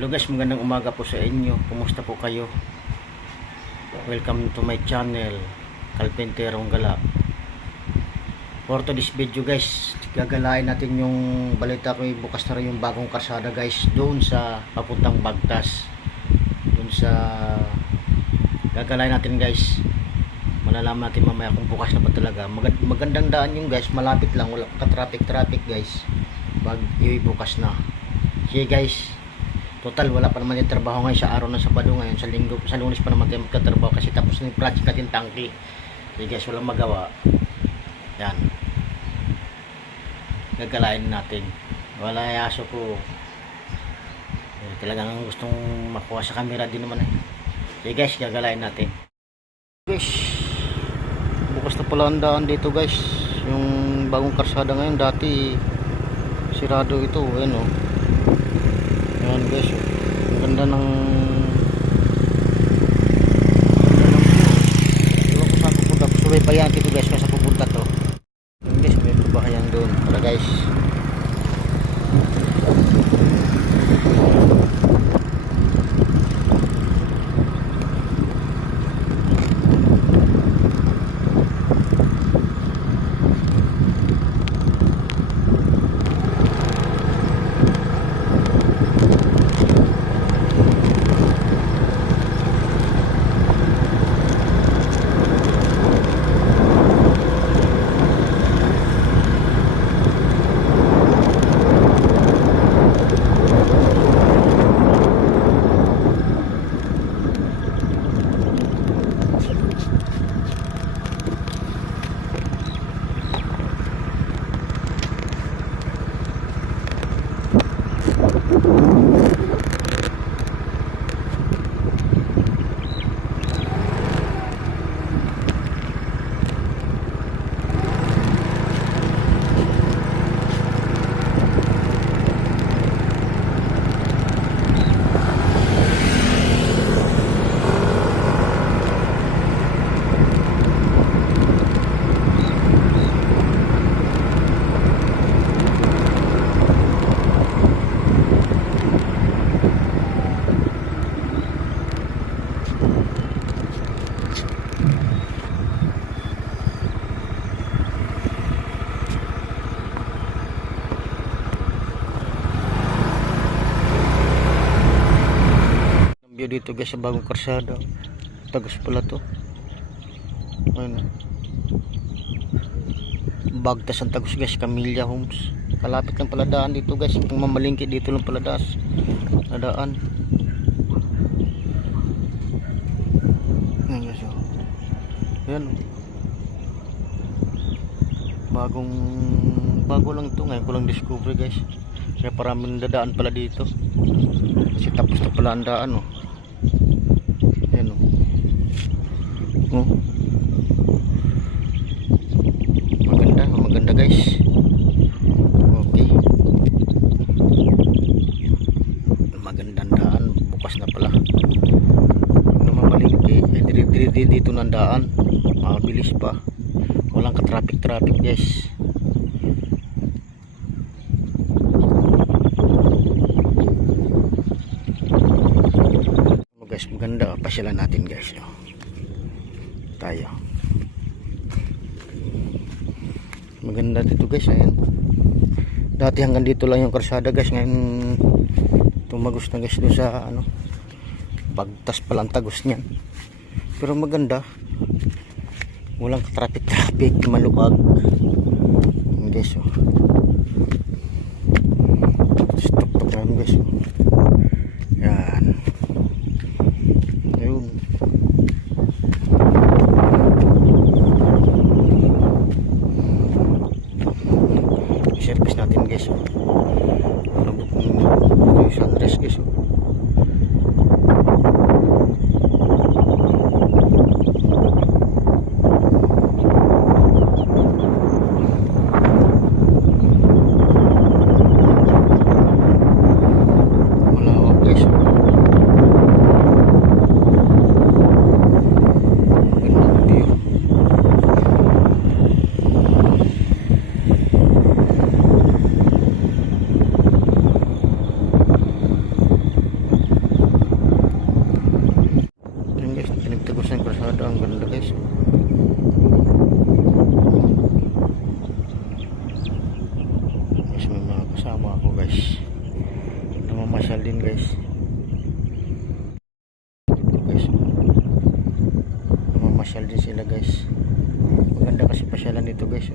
Hello guys, magandang umaga po sa inyo. Kumusta po kayo? Welcome to my channel, Kalpenterong Gala. For to this video guys, gagalain natin yung balita ko bukas na rin yung bagong kasada guys doon sa papuntang Bagtas. Doon sa gagalain natin guys. Malalaman natin mamaya kung bukas na ba talaga. Magand- magandang daan yung guys, malapit lang, wala ka traffic traffic guys. Pag bukas na. Sige guys, Total, wala pa naman yung trabaho ngayon sa araw ng Sabado ngayon. Sa linggo, sa lunes pa naman tayo magkatrabaho kasi tapos na yung project natin tangki. Sige guys, walang magawa. Yan. Gagalain natin. Wala yaso ko. Eh, talagang gustong makuha sa camera din naman eh. Sige guys, gagalain natin. Guys, bukas na pala ang daan dito guys. Yung bagong karsada ngayon, dati sirado ito. Ayan oh. Ayan guys, ang ganda ng Ewan ko saan pupunta. Subay pa yan dito guys, kung saan pupunta to. Ayan guys, may bahayan doon. Tara guys. View dito guys sa bagong karsada. Tagos pala to. Ayun. Bagtas ang tagos guys, Camilla Homes. Kalapit lang pala daan dito guys. Kung mamalingki dito lang pala das. Ayan guys oh. Ayan oh. Bagong bago lang ito ngayon ko lang discover guys. Kaya paraming dadaan pala dito. Kasi tapos na pala ang daan oh. Oh. Maganda, maganda guys. Okay. Magandang daan, bukas na pala. Namamalingki, eh, dire, dire, dire, dito ng daan. Mabilis pa. Walang ka-traffic-traffic guys. Oh, guys, maganda. Pasyalan natin guys. Tayo. Maganda dito guys. Ayan. Dati hanggang dito lang yung karsada guys. Ngayon tumagos na guys doon sa ano. Bagtas palang tagos niyan. Pero maganda. Walang traffic-traffic. Maluwag. Ayan, guys. Oh. Stop-stop namin guys. Oh. Yan. Ayun. I-service natin guys. kasama ako guys. Namamasyal din guys. Guys namamasyal din sila guys. Maganda kasi pasyalan nito guys.